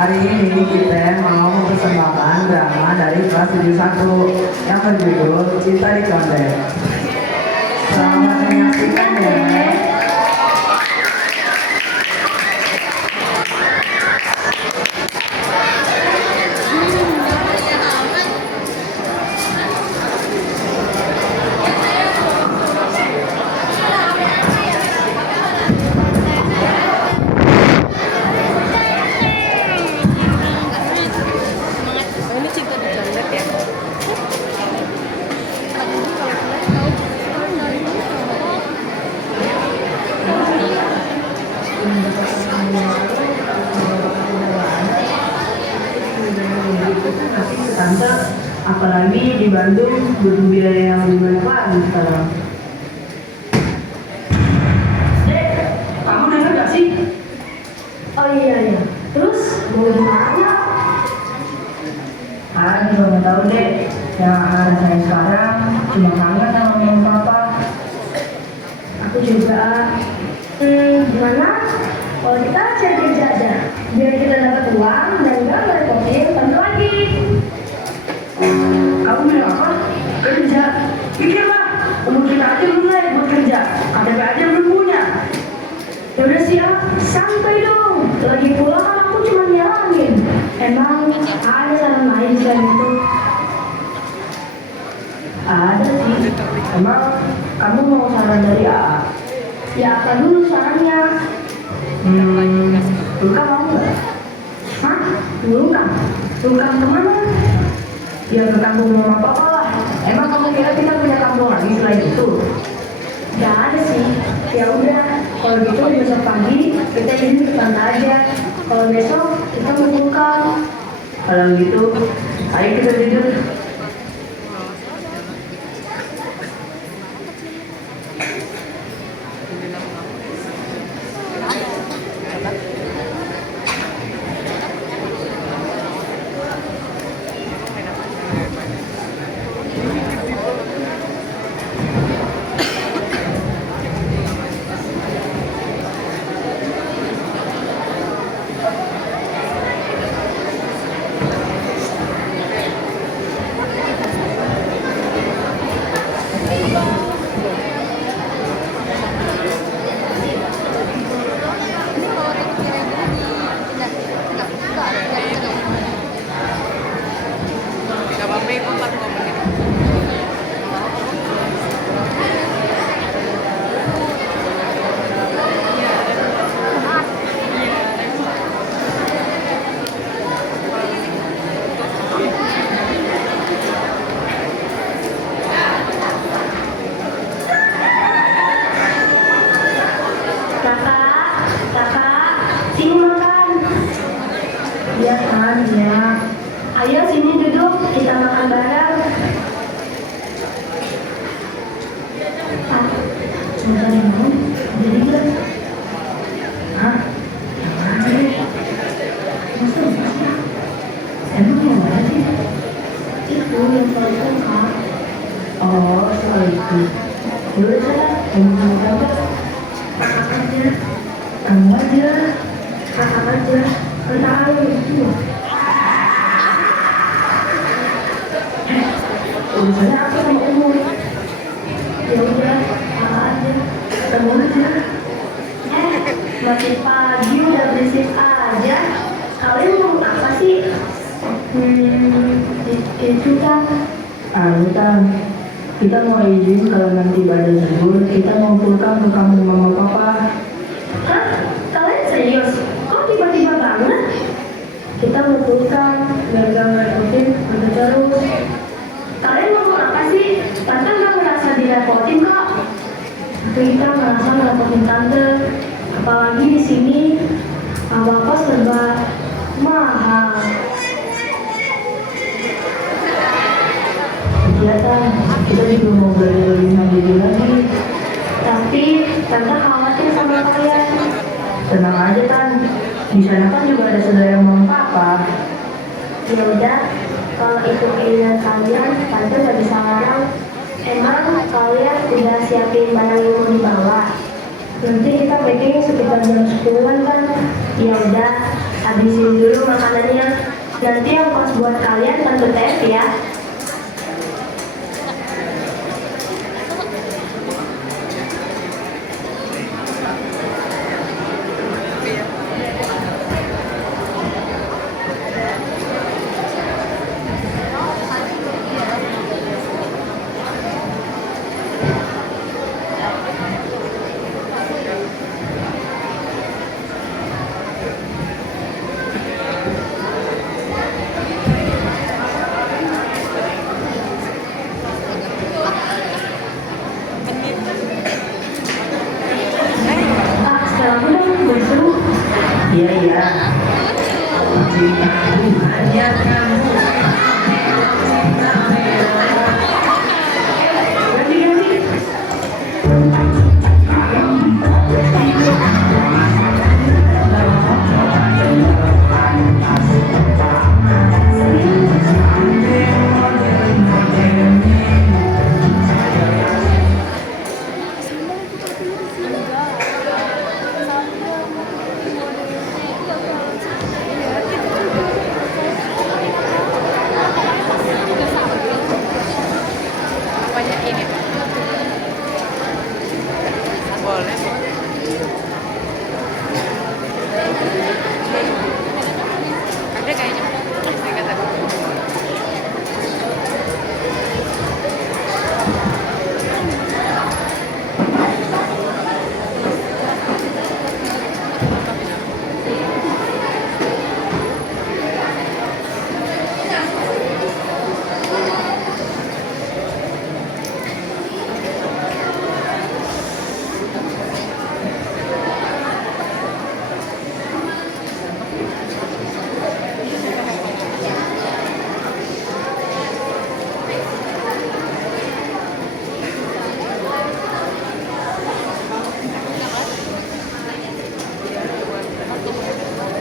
Hari ini kita mau mempersembahkan drama dari kelas 71 yang berjudul Cinta di Condet. Selamat menyaksikan ya. Tante, apalagi di Bandung butuh biaya yang lebih banyak lagi sekarang. Dek, kamu dengar gak sih? Oh iya. Terus mau gimana? Ara juga nggak tahu dek. Yang Ara rasain sekarang cuma kangen sama mama papa. Aku juga. Gimana? Kalau kita cari kerja aja, biar kita dapat uang dan nggak ngerepotin tante lagi. Kamu bilang apa? Kerja? Pikirlah, umur kita aja belum layak buat kerja. KTP aja belum punya. Yaudah sih ya, santai dong. Lagi pula kan aku cuma nyaranin. Emang ada saran lain selain itu? Ada sih. Emang kamu mau saran dari AA? Ya apa dulu sarannya? Luka mau nggak? Hah? Lungkam? Lungkam kemana? Ya ke kampung mama papa lah. Emang kamu kira kita punya kampung lagi selain itu? Gak ada sih. Ya udah, kalau gitu besok pagi kita izin ke tante aja. Kalau besok kita mengumpulkan. Kalau gitu, ayo kita tidur. Kakak, sini makan. Iya kan, ya. Ayo sini duduk, kita makan bareng. Ah, sebentar ya, mau? Jadi gak? Hah? Yang mana sih? Masa ya? Emang yang mana sih? Itu yang paling lengkap. Oh, soal itu. Yaudah sana, kamu mau apa? Kakak aja, Kamu aja. kakak aja. Kenal itu. Urusannya apa sama umur? Ya udah, kakak aja. Kamu aja. Masih pagi udah berisik aja. Kalian mau apa sih? Itu kan. Tan, kita mau izin kalau nanti badai zuhur, kita mau pulang ke kampung mama papa. Hah? Kalian serius? Kok tiba-tiba banget? Kita mau pulang, biar gak ngerepotin tante terus. Kalian mau apa sih? Tante gak merasa direpotin kok. Tapi kita merasa ngerepotin tante. Apalagi di sini apa-apa serba mahal. Iya Tan, kita juga mau belajar lebih mandiri lagi. Tapi tante khawatir sama kalian. Tenang aja Tan, di sana kan juga ada saudara yang mama papa. Ya udah, kalau itu keinginan kalian, tante gak bisa larang. Emang kalian udah siapin barang yang mau dibawa? Nanti kita packing sekitar jam 10-an kan? Ya udah, habisin dulu makanannya. Nanti yang pas buat kalian Tante Tef ya. Ah, sekarang udah berseru. Iya, iya. Cintaku hanya kamu. Ganti-ganti. Apanya ini Pak? Boleh. Ada kayaknya. Saya kata.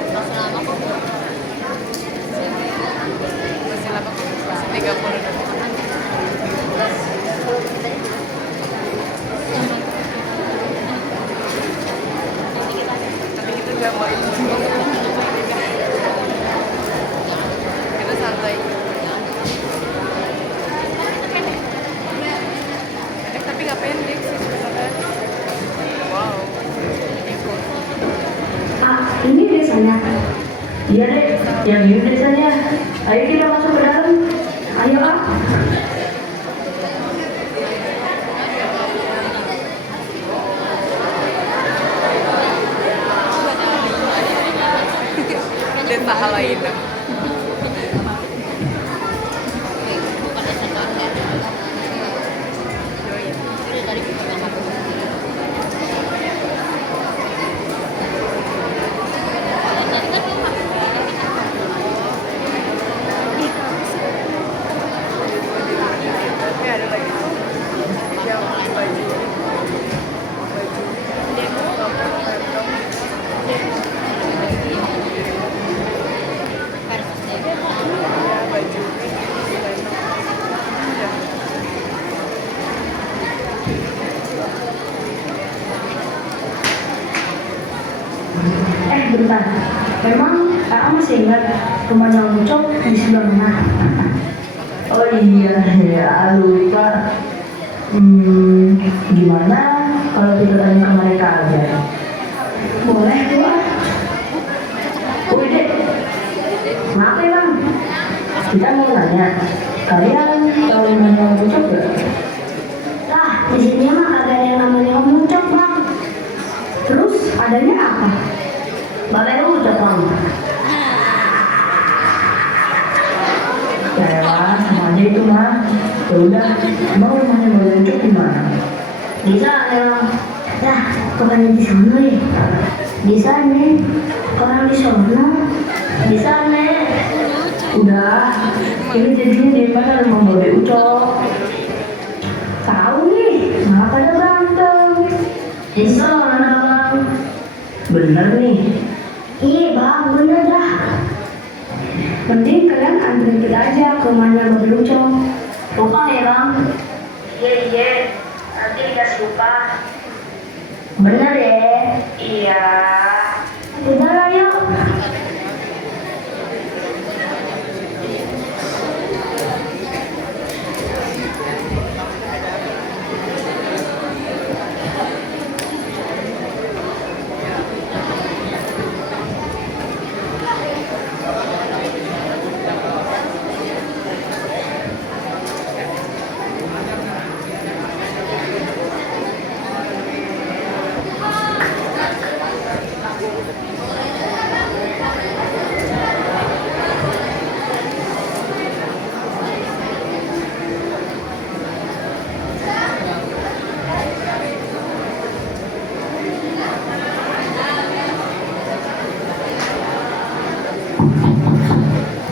Masih lama kok. Masih 30. Tapi kita nggak mau itu. Kita santai. Tapi nggak pendek sih sebenarnya. Wow. Ah, ini desanya. Iya deh, yang ini desanya. Ayo kita masuk ke dalam. Ayo ah. Desa Alaina. Tapi ada lagi yang baju baju Bentar. Memang aku masih ingat rumahnya Om Ucok di sebelah mana? Oh iya, ya lupa. Gimana kalau kita tanya ke mereka aja? Boleh gua. Wih dek, maaf ya bang. Kita mau nanya, kalian tahu rumahnya Om Ucok gak? Lah, di sini mah kagak ada yang namanya Om Ucok, Bang. Terus adanya apa? Balai Ucok bang. Ya sama aja itu mah. Ya udah, emang rumahnya Balai Ucok di mana? Di sana. Lah, bukannya di sana ya? Di sana. Orang di sana. Di sana. Udah, ini jadinya di mana rumah Balai Ucok? Tahu nih, malah pada berantem. Di sana, Bang. Bener nih. Iya, Bang, bener dah. Mending kalian anterin kita aja ke rumahnya Babi Ucok. Lupa ya, Bang? Iya. Nanti dikasih lupa. Bener ya? Iya. Udah lah, yuk.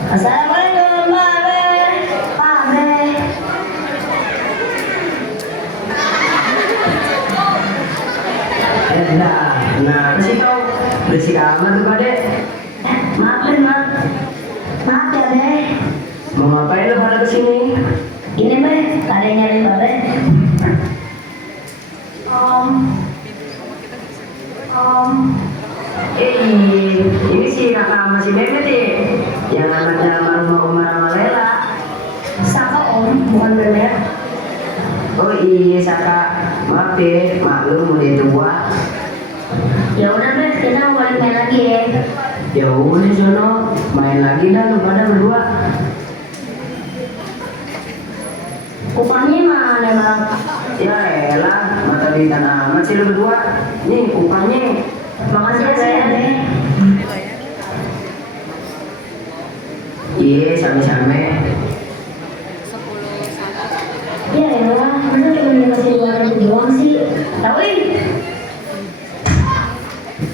Assalamualaikum, Pak Be. Pak Be. Kenapa sih kau? Berisik amat tuh Pak Dek. Maaf, Be, maaf. Maaf ya, Be. Mau ngapain lu pada kesini? Ini, Be, ada yang nyari Pak Be. Ini si kakak sama si Mehmet ya? Yang anaknya almarhum Omar sama Lela. Saka Om, bukan Bebek. Oh iya Saka, maaf deh, maklum udah tua. Ya udah, Be, kita balik main lagi ya. Ya udah sono, main lagi dah lu pada berdua. Kupangnya mana, Bang? Ya elah, mata bintang amat sih lu berdua. Nih kupangnya. Makasih ya, Be. Iya, same-same. Ya elah, masa cuma dikasih 2.000 doang sih? Tahu ih.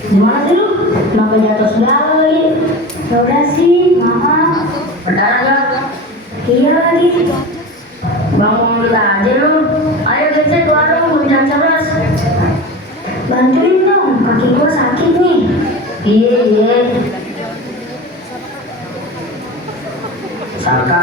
Gimana sih lu? Kenapa jatuh segala lagi? Ya udah sih, maaf. Berdarah gak? Iya lagi. Bangun dulu aja lu. Ayo gesek ke warung, belum jam 11. Bantuin dong, kaki gua sakit nih. Iya, iya. Saka.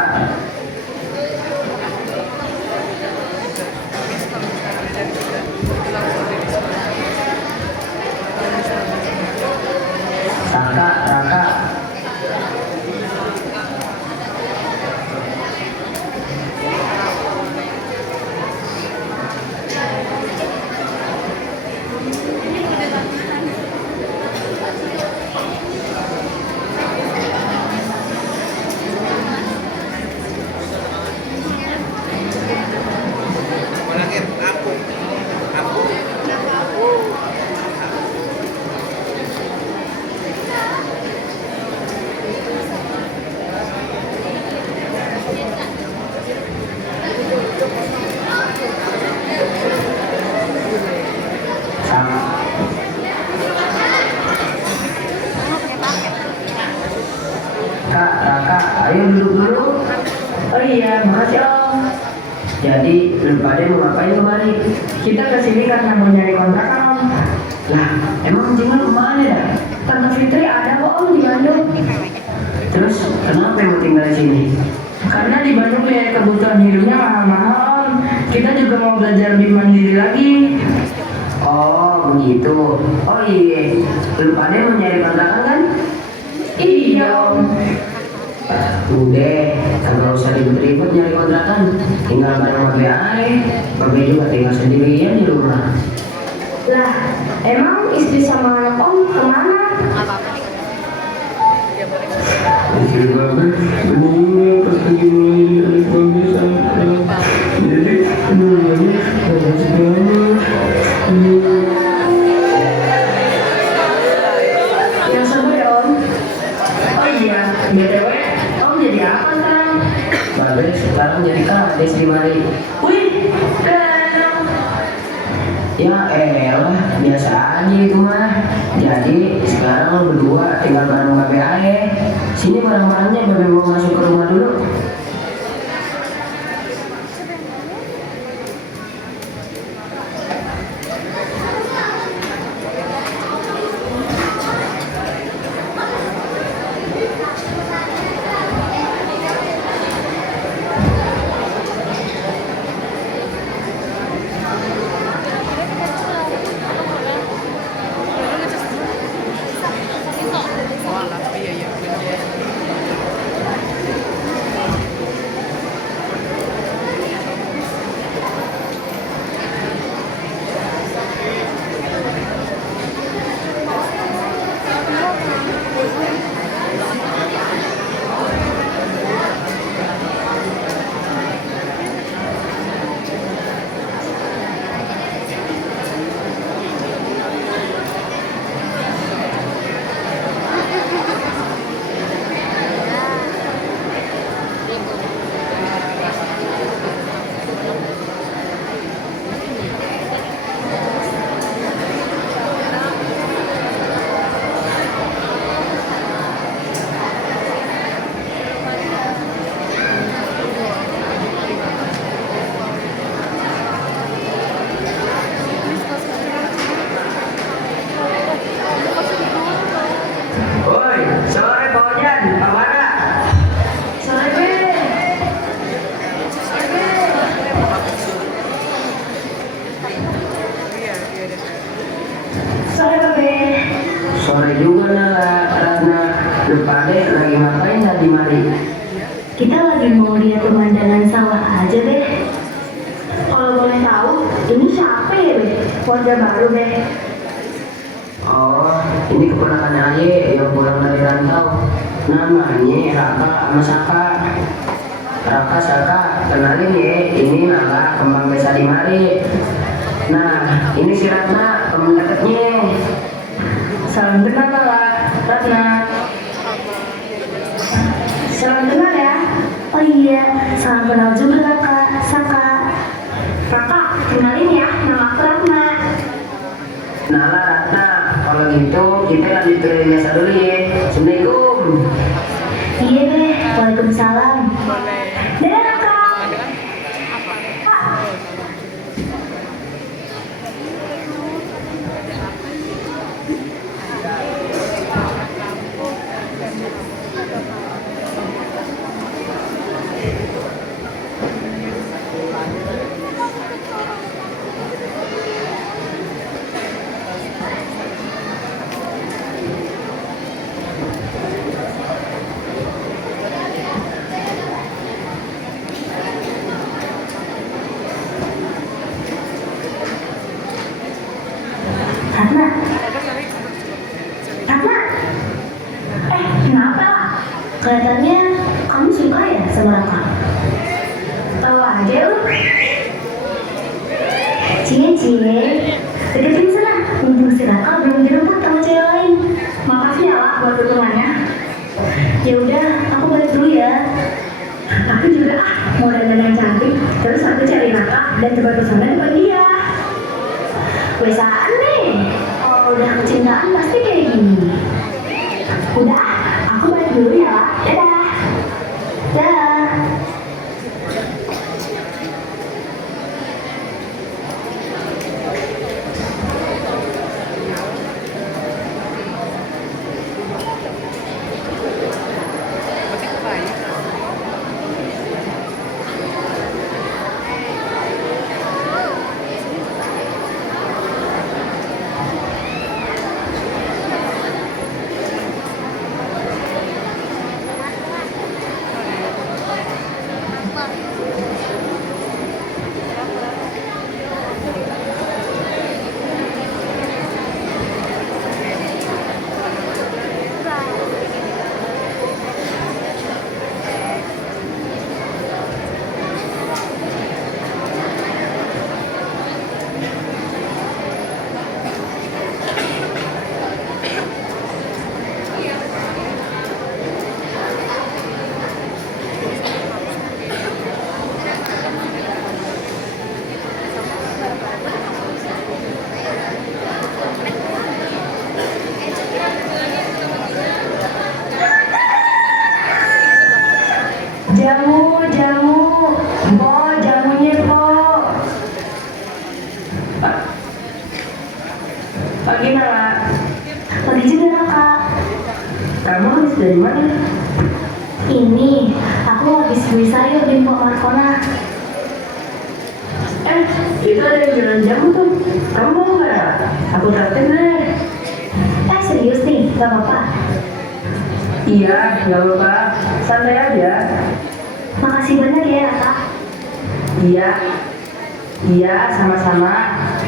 Saka, Raka. Kak, Raka, ayo duduk dulu. Oh iya, makasih Om. Jadi, lu pada mau ngapain kemari? Kita kesini karena mau nyari kontrakan Om. Lah, emang Cing lu kemana dah? Tante Fitri ada kok Om di Bandung. Terus, kenapa mau tinggal di sini? Karena di Bandung biaya kebutuhan hidupnya mahal-mahal Om. Kita juga mau belajar lebih mandiri lagi. Oh, begitu. Oh iya, lu pada mau nyari kontrakan kan? Iya Om. Udah, kagak usah ribet-ribet nyari kontrakan. Tinggal bareng Babe aja. Babe juga tinggal sendirian di rumah. Lah, emang istri sama anak Om kemana? Istri Babe meninggal pas lagi ngelahirin anak Babe Saka. Jadi namanya Babe segala. Yang sabar ya Om. Oh iya, BTW, Om jadi apa sekarang? Babe sekarang jadi kades di mari. Wih, keren Om. Ya elah, biasa aja itu mah. Jadi sekarang lu berdua tinggal bareng Babe aja. Sini barang-barangnya Babe mau masuk ke rumah dulu. Sore juga Nala, Ratna. Lu pade lagi ngapain tadi mari? Kita lagi mau lihat pemandangan sawah aja deh. Kalau boleh tahu, ini siapa ya, Be? Warga baru, Be. Oh, ini keponakan Aye yang pulang dari rantau. Namanya Raka sama Saka. Raka Saka, kenalin ya, ini Nala kembang desa di mari. Nah, ini si Ratna, temen deketnya. Salam kenal Nala, Ratna. Salam kenal ya. Oh iya, salam kenal juga Kak Saka. Kakak, kenalin ya, nama aku Ratna. Nala Ratna, kalau gitu kita lanjut ke desa dulu ya. Assalamualaikum. Iya deh, waalaikumsalam. Boleh. Dadah Kak. Ratna, Ratna. Kenapa? Kelihatannya kamu suka ya sama Raka? Tahu aja lu. Cie, deketin sana. Mumpung si Raka belum direbut sama cewek lain. Makasih ya, Wak, buat dukungannya. Ya udah, aku balik dulu ya. Aku juga mau dandan yang cantik, terus aku cari Raka dan coba pesona depan dia. Wesaan nih. Kalau udah kecintaan pasti kayak gini. Udah, aku balik dulu ya, Wak. Dadah. Dah. Pagi Nala. Pagi juga Kak. Kamu habis dari mana? Ini aku habis beli sayur di Mpok Markona. Itu ada yang jualan jamu tuh. Kamu mau nggak? Aku traktir deh. Serius nih, gak apa-apa. Iya, nggak apa-apa. Santai aja. Makasih banyak ya Kak. Iya. Iya, sama-sama.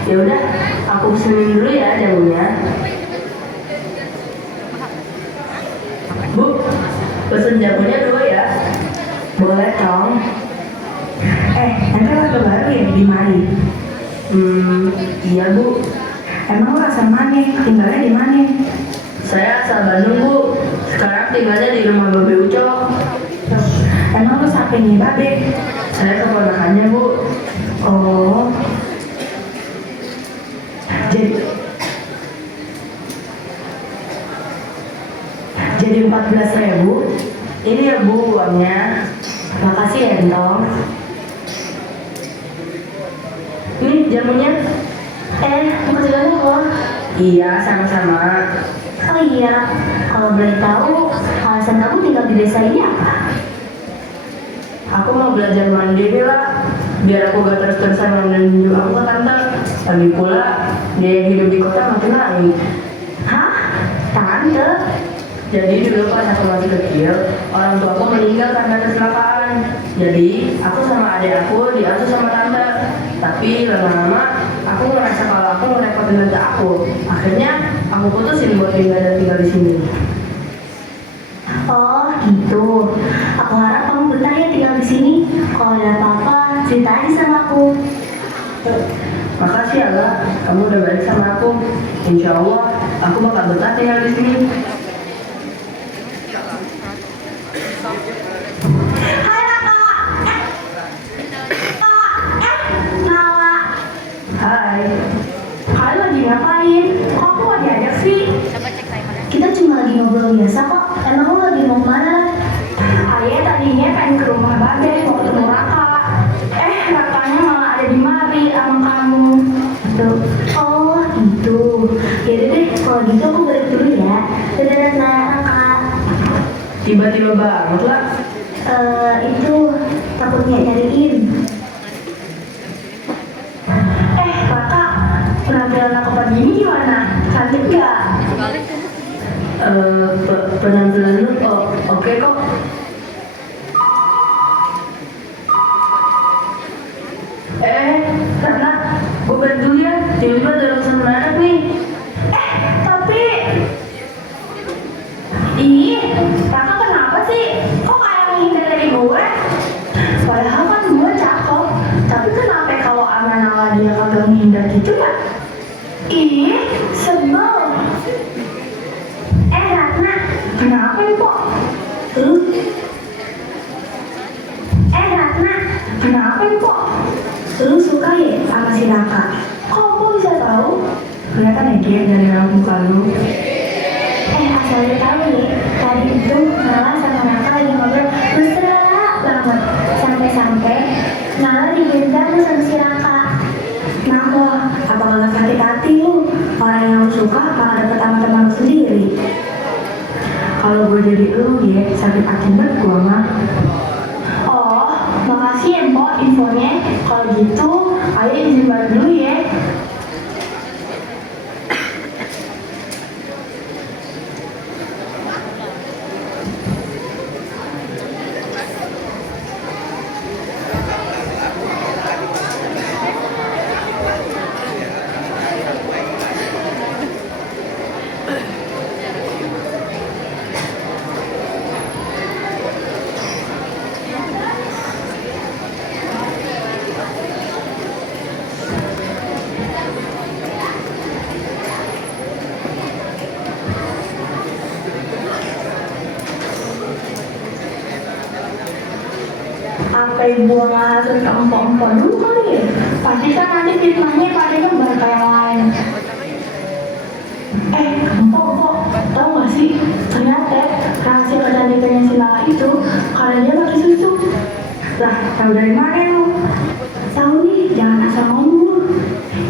Ya udah, aku pesenin dulu ya jamunya. Bu, pesen jamunya 2 ya. Boleh Tong. Nanti warga baru ya di Mari. Iya Bu. Emang lo asal mana? Tinggalnya di mana? Saya asal Bandung Bu. Sekarang tinggalnya di rumah Babe Ucok. Emang lo siapa nih Babe? Saya keponakannya Bu. Oh. Jadi 14.000. Ini ya Bu uangnya. Makasih ya Entong. Nih jamunya. Makasih banyak loh. Iya, sama-sama. Oh iya, kalau boleh tahu alasan kamu tinggal di desa ini apa? Aku mau belajar mandiri lah, biar aku gak terus-terusan ngambil uang ke tante. Lagi pula, biaya hidup di kota makin naik. Hah? Tante, Jadi dulu pas aku masih kecil, orang tua aku meninggal karena kecelakaan. Jadi aku sama adik aku diasuh sama tante. Tapi lama-lama aku ngerasa kalau aku ngerepotin tante aku. Akhirnya aku putusin buat tinggal di sini. Oh gitu. Aku harap kamu betah ya tinggal di sini. Kalau ada apa-apa, cerita aja sama aku. Makasih ya Allah, kamu udah baik sama aku. Insya Allah, aku bakal betah tinggal di sini. Hai Raka. Nala. Hai. Kalian lagi ngapain? Kok aku gak diajak sih? Kita cuma lagi ngobrol biasa kok. Emang lo lagi mau kemana? Ayah tadinya pengen ke rumah Babe mau ketemu Raka. Rakanya malah ada di mari sama kamu. Tuh. Oh gitu. Yaudah deh, kalau gitu aku balik dulu ya. Dadah Raka. Tiba-tiba banget lah. Itu takutnya nyariin. Raka, penampilan aku pagi ini gimana? Cantik gak? Penampilan lu oke kok. Karena gue balik dulu ya. Tiba-tiba ada urusan menarik nih. Tapi ih, Raka kenapa sih? Kok kayak menghindar dari gue? Padahal kan gue cakep. Tapi kenapa kalau sama Nala dia kagak menghindar gitu ya? Ih, sebel. Ratna. Kenapa nih kok? Ratna. Kenapa nih kok? Lu suka ya sama si Raka? Kok bisa tahu? Kelihatan ya dia dari dalam muka lu. Asal lu tahu ya, tadi itu Nala sama Raka lagi ngobrol mesra banget. Sampai-sampai Nala digendam sama si Raka. Kenapa? Apa kagak sakit hati lu? Orang yang lu suka malah dapet sama teman lu sendiri. Kalau gue jadi lu ya, sakit hati banget gue mah. Oh, makasih ya Mbok infonya. Kalau gitu, ayo izin balik dulu ya. Apa ibu ngasih ke empok-empok dulu kali ya? Pasti kan nanti fitnahnya pada nyebar kayak lain. Empok-empok, tau gak sih? Ternyata rahasia kecantikannya si Nala itu karena dia pakai susu. Lah, tahu dari mana lu? Tahu nih, jangan asal ngomong.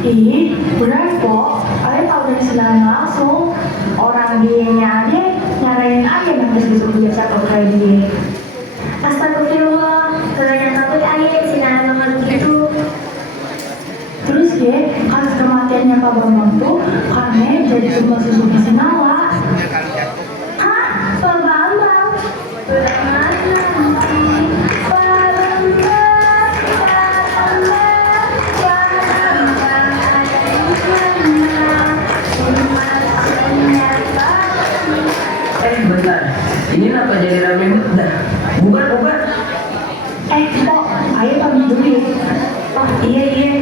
Ih, bener kok. Ayo tahu dari Nala langsung. Orang dianya aja nyaranin aja pakai susu biasa kalau kayak dia. Astagfirullah, kalian takut ayah si Nala ngomong gitu. Terus ya, kasus kematiannya Pak Bambang tuh karena jadi tumbal susu si Nala. Hah? Pak Bambang? Mana sih? Pak Bambang, Pak Bambang, Pak Bambang ada di mana? Rumah temennya Pak. Bentar. Ini kenapa jadi rame banget? Bubar. Kok, ayo pamit dulu ya. Oh, iya.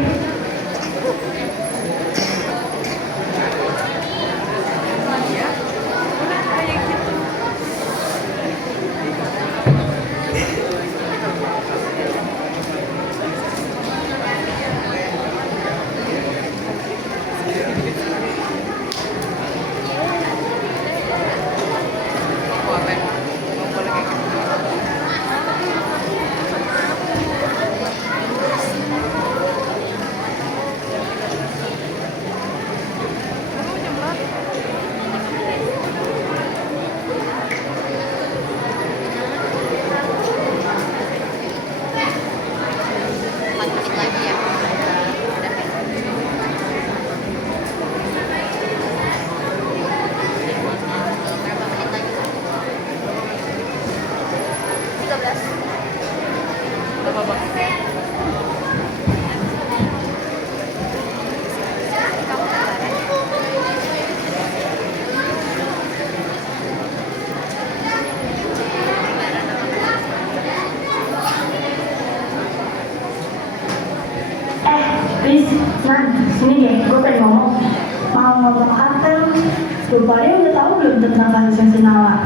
Rupanya udah tahu belum tentang kasusnya si Nala?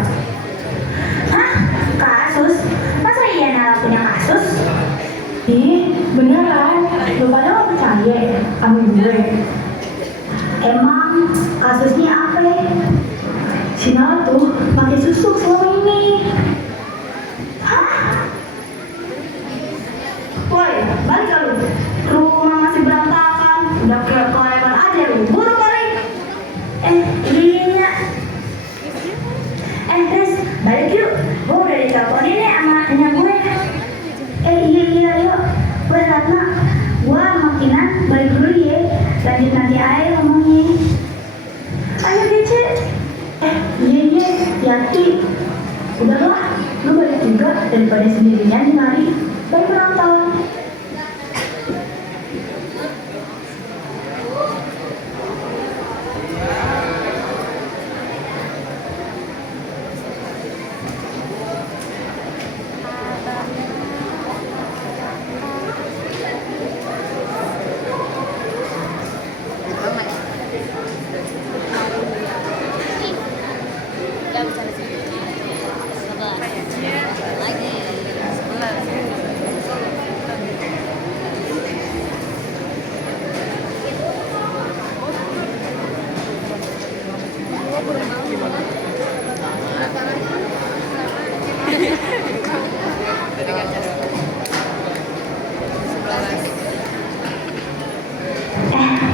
Hah? Kasus? Masa iya Nala punya kasus? Ih, beneran. Rupanya lo percaya sama gue. Emang kasusnya apa ya? Si Nala tuh pakai susuk selama ini. Hah? Woi, balik lu. Rumah masih berantakan. Udah kayak kelewat aja lu. Buru balik. Iya. Des, balik yuk. Gue udah diteleponin nih sama anaknya gue. Iya yuk. Gue Ratna. Gue sama Kinan balik dulu ya. Lanjut nanti aja ngomongnya. Ayo Gece. Iya, hati-hati. Udahlah, lu balik juga daripada sendirian di mari. Baik penonton.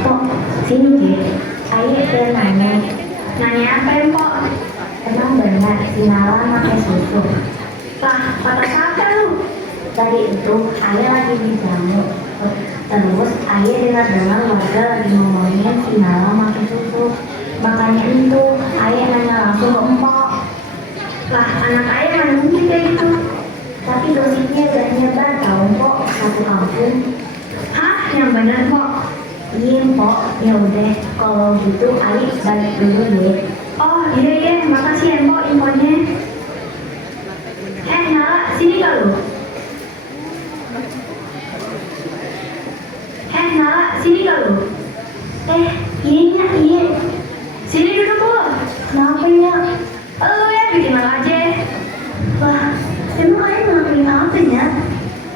Pok, sini Ge. Ayo pengen nanya. Nanya apa ya, Pok? Emang benar si Nala pakai susu? Lah, kata siapa lu? Tadi itu ayah lagi di jamu. Terus ayah dengar warga lagi ngomongin si Nala pakai susu. Makanya itu ayah nanya langsung ke Empok. Lah, anak ayah mana mungkin kayak gitu? Tapi gosipnya udah nyebar tau Empok satu kampung. Hah? Yang benar Pok? Iya Pok, ya udah kalau gitu Aik balik dulu ya. Oh iya, makasih ya Pok infonya. Nala, sini gak lu? Nala, sini gak lu? Iya. Sini duduk lu. Kenapa ya? Lu ya bikin malah aja. Wah, emang Aik ngelakuin apa ya?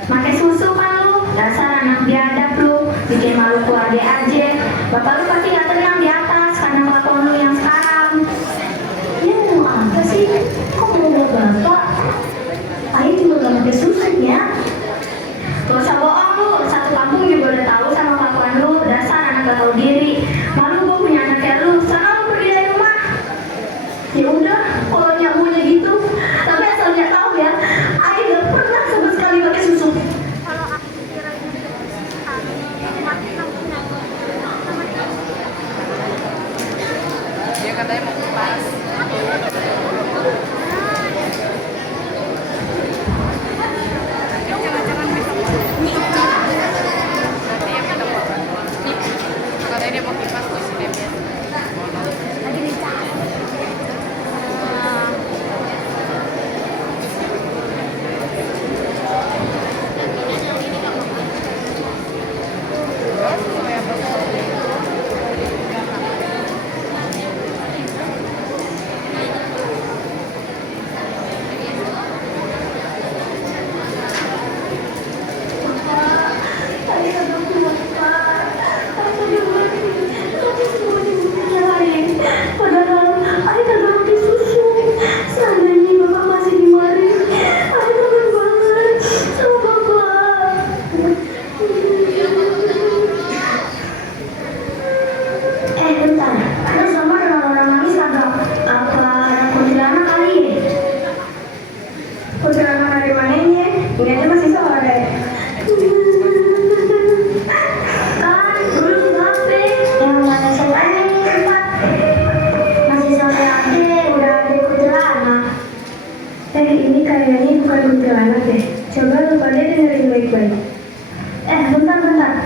Pakai susu kan lu, dasar anak biadab lu, bikin malu keluarga aja. Bapak lu pasti gak tenang di atas karena kelakuan lu yang sekarang. Ya mau apa sih? Kok mau bapak? Ayo juga gak pakai susu ya. Gak usah bohong lu, satu kampung juga udah tahu sama kelakuan lu, dasar anak gak tahu diri. Malu gua punya anak kayak lu, sana lu pergi dari rumah. Ya udah, kalau nyamunya gitu. Tapi asalnya tahu ya, Ayo gak pernah sama sekali pakai susu. Dia katanya mau kupas. Jangan-jangan besok. Nanti ya kita mau. Katanya dia mau kipas tuh si Demian. Lagi dicari.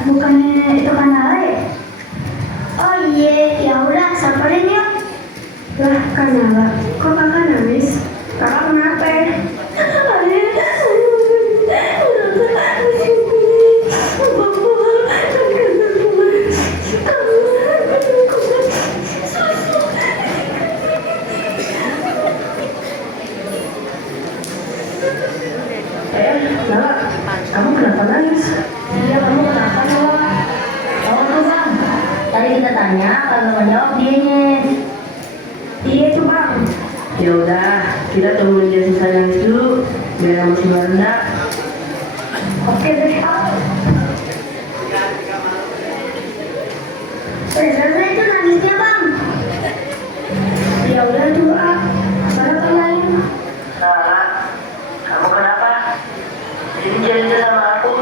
Bukannya itu kan Nala ya? Oh iya, ya udah samperin yuk. Lah, Kanala, kok kakak nangis? Kakak kenapa? Iya tuh bang. Ya udah, kita tungguin dia selesai nangis dulu, biar emosi mereda. Oke deh ah. Udah selesai tuh nangisnya bang. Ya udah tuh ah. Sana tanyain. Nala, kamu kenapa? Jadi janji sama aku.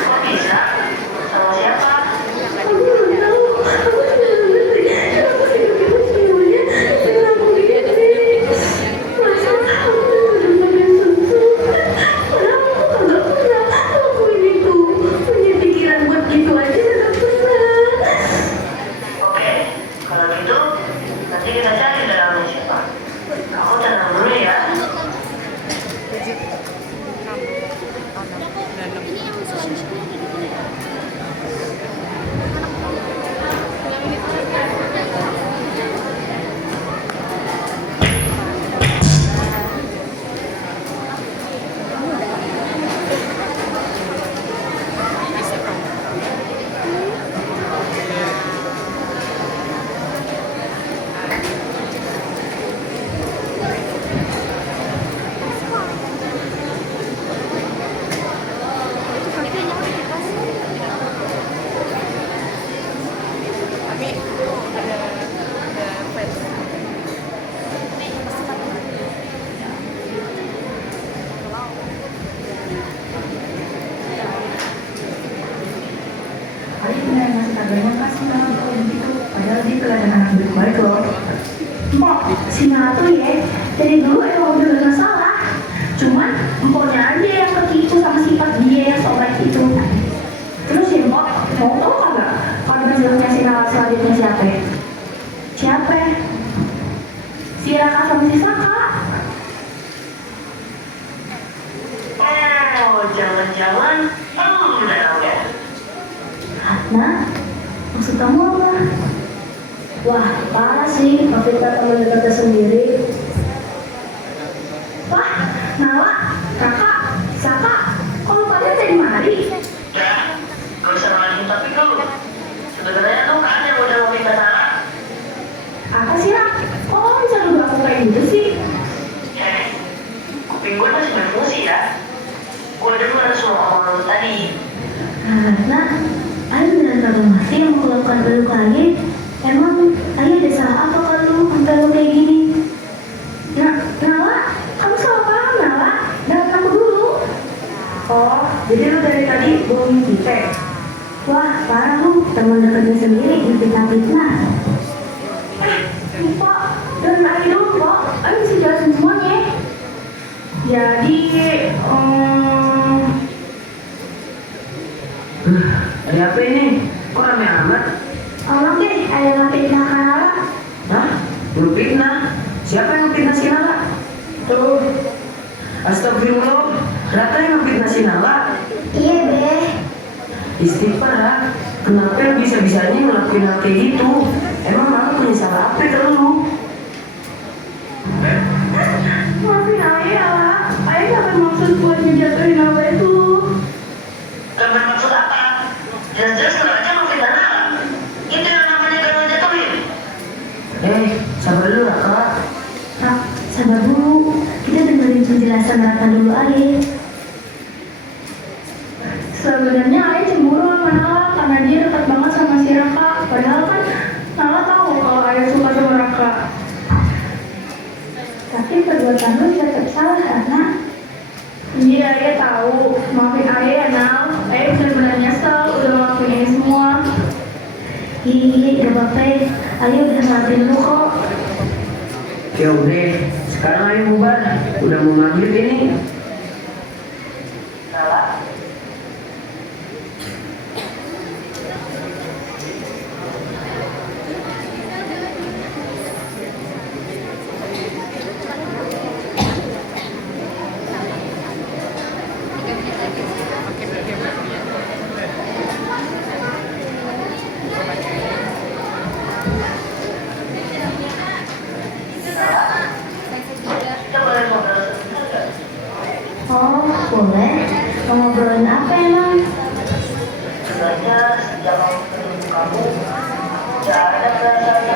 Kok bisa? Sama siapa? Aku belum tahu. Aku tidak mengerti. Aku tidak bisa semuanya. Dengan aku ini. Masa aku udah makan susu. Padahal aku kagak pernah lakuin itu. Punya pikiran buat gitu aja gak pernah. Oke, kalau gitu nanti kita cari dalamnya siapa. Kamu tenang dulu ya. Ayo benar masih kagak nyangka sih Nala kalau begitu. Padahal dia kelihatan anak baik loh. Mpok, si Nala tuh ya, dari dulu emang udah gak salah. Cuman empoknya aja yang ketipu sama sifat dia yang so baik itu. Terus ya Mpok, mau tau kagak kalau jodohnya si Nala selanjutnya siapa? Siapa? Si Raka sama si Saka. Oh, jangan-jangan udah ya. Nah, maksud kamu apa? Wah, parah sih, Novita teman dekatnya sendiri. Wah, Nala, Raka, Saka, kok lu pada dari mari? Udah, gak usah ngalahin topik dulu. Sebenarnya tuh kan yang udah mau minta Nala. Apa sih, Rak? Kok lo bisa nuduh aku kayak gitu sih? Kuping gue masih berfungsi ya. Gue dengar semua omongan lu tadi. Karena Ayah beneran kagak ngerti yang mau lakukan ke lu ke Ayah. Emang Ayah ada salah apa ke lu sampai lu kayak gini? Nala, kamu salah paham, Nala. Dengerin aku dulu. Oh, jadi lu dari tadi bohongin kita? Wah, parah lu, teman dekatnya sendiri difitnah-fitnah. Pak, dengerin aja dulu, Pak. Ayo bisa jelasin semuanya. Jadi, Ada apa ini? Kok rame amat? tolong deh, ada yang fitnah Kak Nala. Hah? Lu fitnah? Siapa yang fitnah si Nala? Tuh. Astagfirullah. Raka yang fitnah si Nala? Iya, Beh. Istighfar ya. Kenapa lu bisa-bisanya ngelakuin hal kayak gitu? Emang Nala punya salah apa ke lu? Maafin Ayah, Ayah gak bermaksud buat ngejatuhin Nala itu. Gak bermaksud apa? Jelas-jelas lu aja ngefitnah Nala. Itu yang namanya gak ngejatuhin. Sabar dulu Raka. Rak, sabar dulu. Kita dengerin penjelasan Raka dulu, Ayah. Sebenarnya Ayah cemburu sama Nala karena dia dekat banget sama si Raka. Padahal kan Nala tahu kalau Ayah suka sama Raka. Tapi perbuatan lu tetap salah, karena Iya, Ayah tahu. Maafin Ayah ya, Nal. Ayah benar-benar nyesel udah ngelakuin ini semua. Iya, gak apa-apa. Ayah udah maafin lu kok. Ya udah, sekarang ayo bubar. Udah mau maghrib ini. Nala. Kita boleh ngobrol sebentar nggak? jamaah petunjuk kamu. Tidak ada perasaan